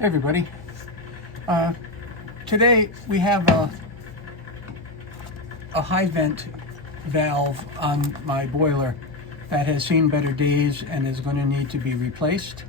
Hey everybody. Today we have a high vent valve on my boiler that has seen better days and is going to need to be replaced.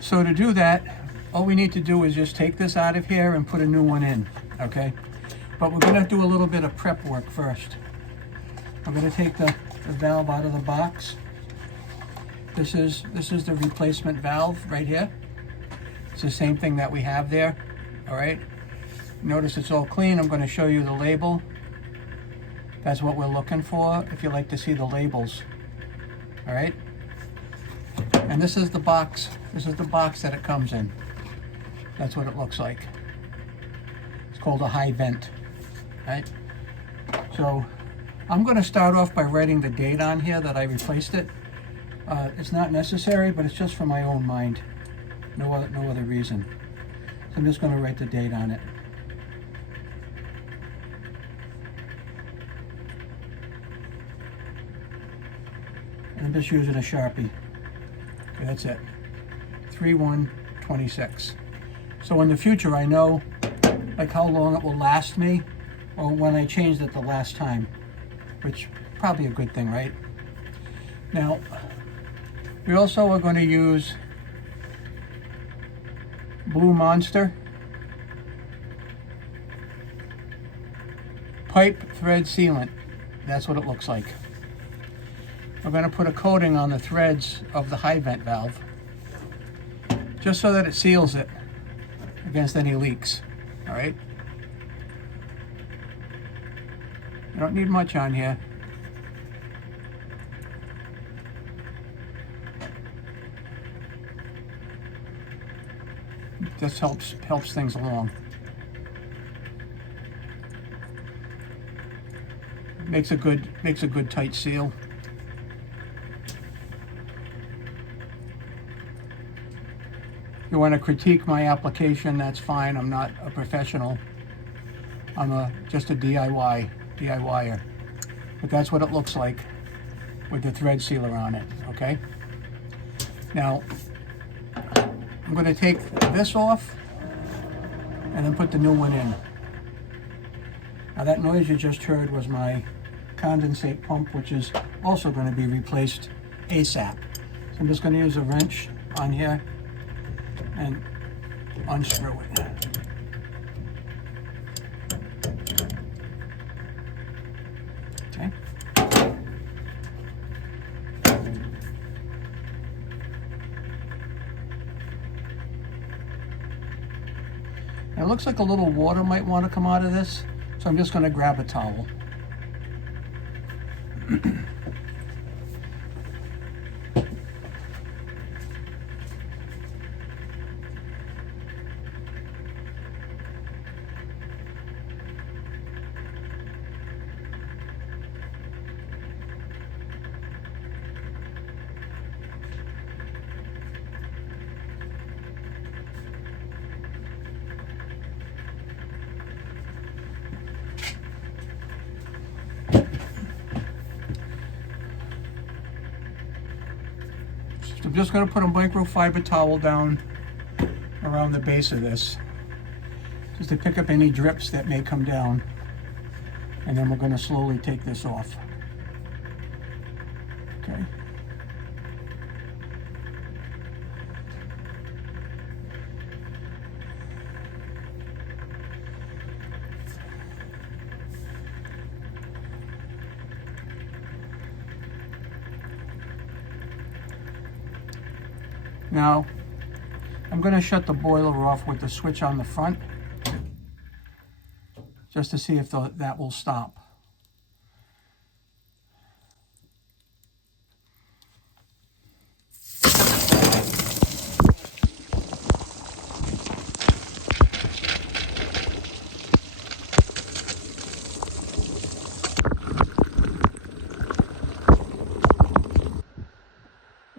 So to do that, all we need to do is just take this out of here and put a new one in, okay? But we're going to do a little bit of prep work first. I'm going to take the valve out of the box. This is the replacement valve right here. It's the same thing that we have there, all right? Notice it's all clean. I'm going to show you the label. That's what we're looking for if you like to see the labels, all right? And this is the box. This is the box that it comes in. That's what it looks like. It's called a high vent, right? So I'm going to start off by writing the date on here that I replaced it. It's not necessary, but it's just for my own mind. No other reason. So I'm just going to write the date on it. And I'm just using a Sharpie. Okay, that's it. 3/1/26. So in the future, I know like how long it will last me, or when I changed it the last time, which probably a good thing, right? Now, we also are going to use Blue Monster pipe thread sealant. That's what it looks like. We're going to put a coating on the threads of the high vent valve just so that it seals it against any leaks. All right? You don't need much on here. Just helps things along. Makes a good tight seal. If you want to critique my application, that's fine. I'm not a professional. I'm just a DIYer. But that's what it looks like with the thread sealer on it, okay? Now, I'm going to take this off and then put the new one in. Now that noise you just heard was my condensate pump, which is also going to be replaced ASAP. So I'm just going to use a wrench on here and unscrew it. Okay. It looks like a little water might want to come out of this, so I'm just going to grab a towel. I'm just going to put a microfiber towel down around the base of this, just to pick up any drips that may come down. And then we're going to slowly take this off. Okay. Now, I'm going to shut the boiler off with the switch on the front, just to see if that will stop.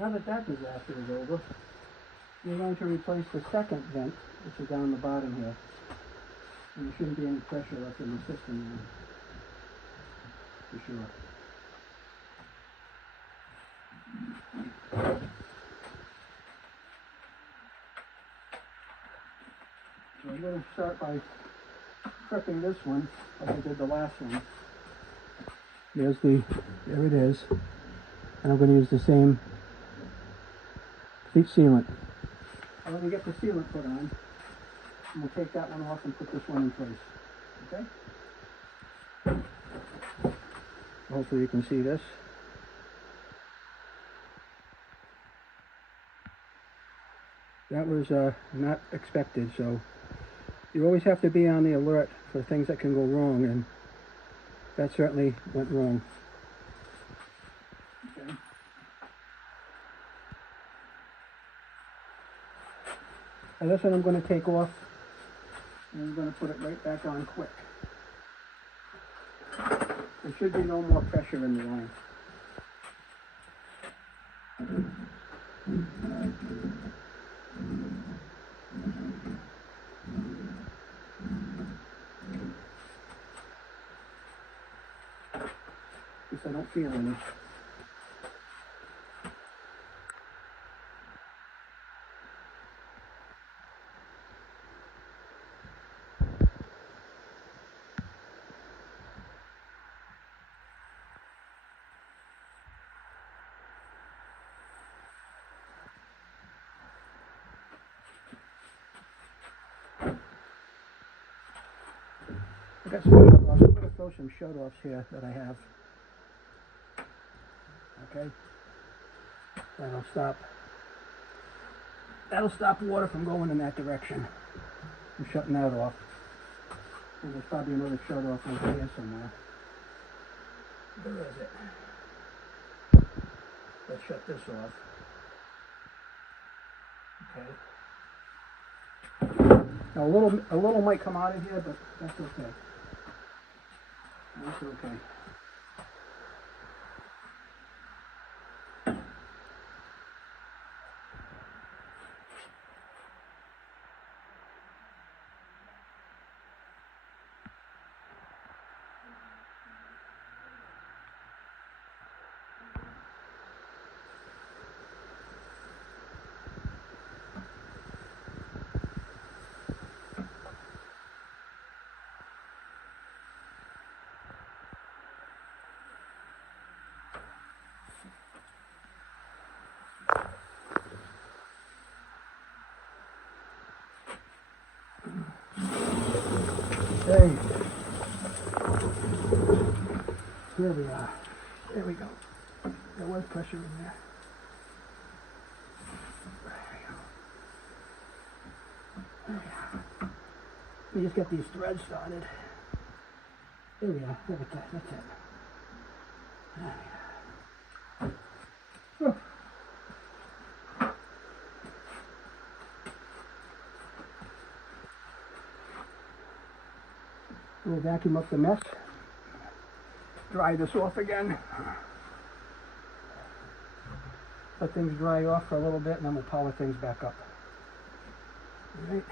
Now that disaster is over, you're going to replace the second vent, which is down the bottom here. And there shouldn't be any pressure left in the system now, for sure. going to start by prepping this one like I did the last one. There it is. And I'm going to use the same heat sealant. And when we get the sealant put on, we'll take that one off and put this one in place. Okay? Hopefully you can see this. That was not expected, so you always have to be on the alert for things that can go wrong, and that certainly went wrong. Okay. And this one I'm going to take off, and I'm going to put it right back on quick. There should be no more pressure in the line. I don't feel any. I got some shut-offs. I'm going to throw some shut-offs here that I have. Okay, that'll stop water from going in that direction. I'm shutting that off. And there's probably another shut off over here somewhere. Where is it? Let's shut this off. Okay. Now a little might come out of here, but that's okay. That's okay. Okay, here we are. There we go. There was pressure in there. There we are. Let me just get these threads started. There we are. Look at that. That's it. There we are. Oh. We'll vacuum up the mess, dry this off again, let things dry off for a little bit, and then we'll power things back up. All right.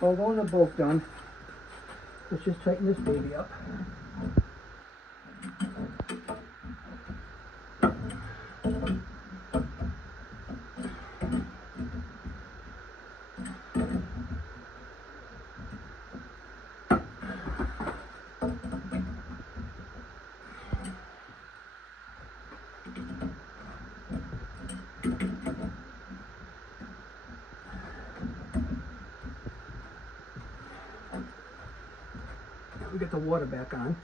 Well, those are both done. Let's just tighten this baby up. Now we get the water back on.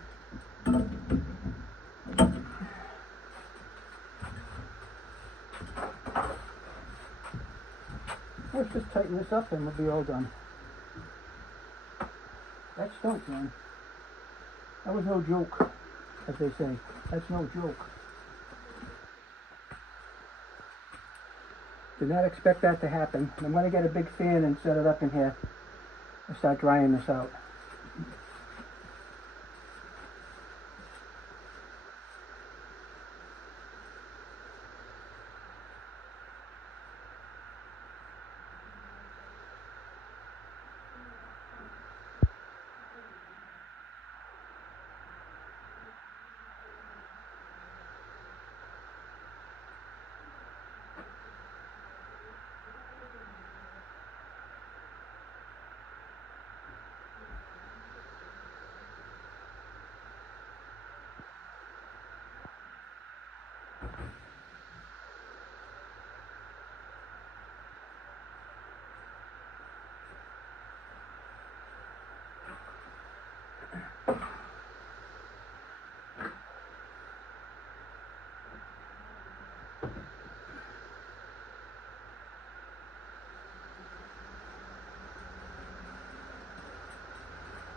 Let's just tighten this up and we'll be all done. That stunk, man. That was no joke, as they say. That's no joke. Did not expect that to happen. I'm going to get a big fan and set it up in here and start drying this out.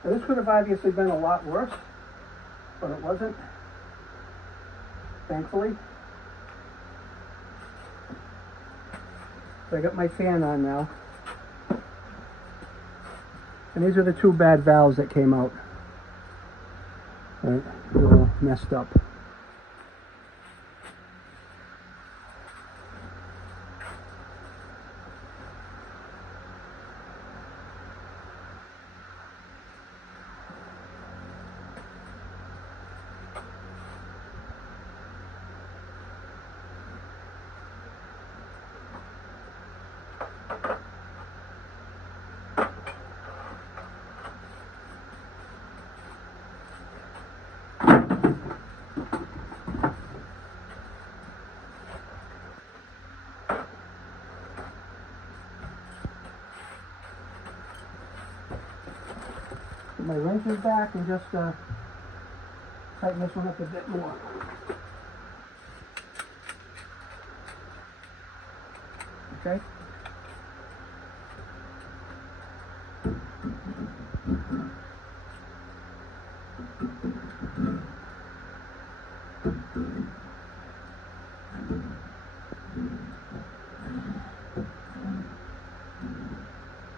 Now, this could have obviously been a lot worse, but it wasn't, thankfully. So I got my fan on now. And these are the two bad valves that came out. Right, a little messed up. Put my wrenches back and just tighten this one up a bit more. Okay.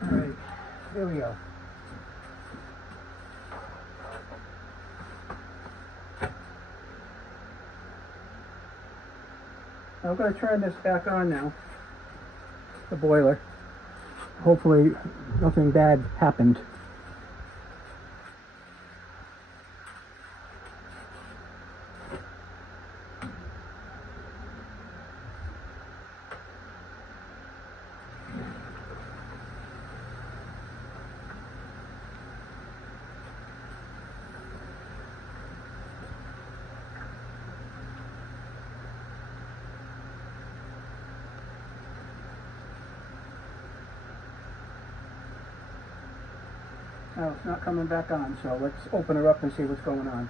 All right, there we go. I'm going to turn this back on now, the boiler. Hopefully nothing bad happened. Oh, it's not coming back on, so let's open her up and see what's going on.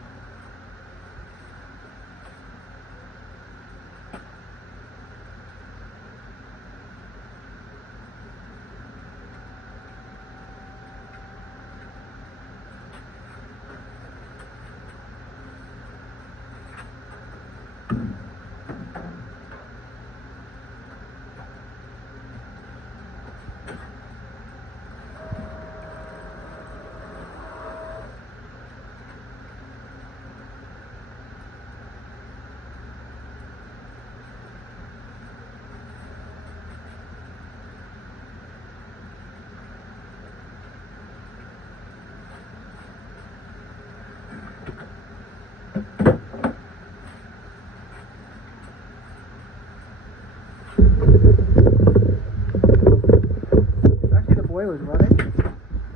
Actually, the boiler's running,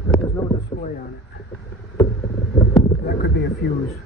but there's no display on it. That could be a fuse.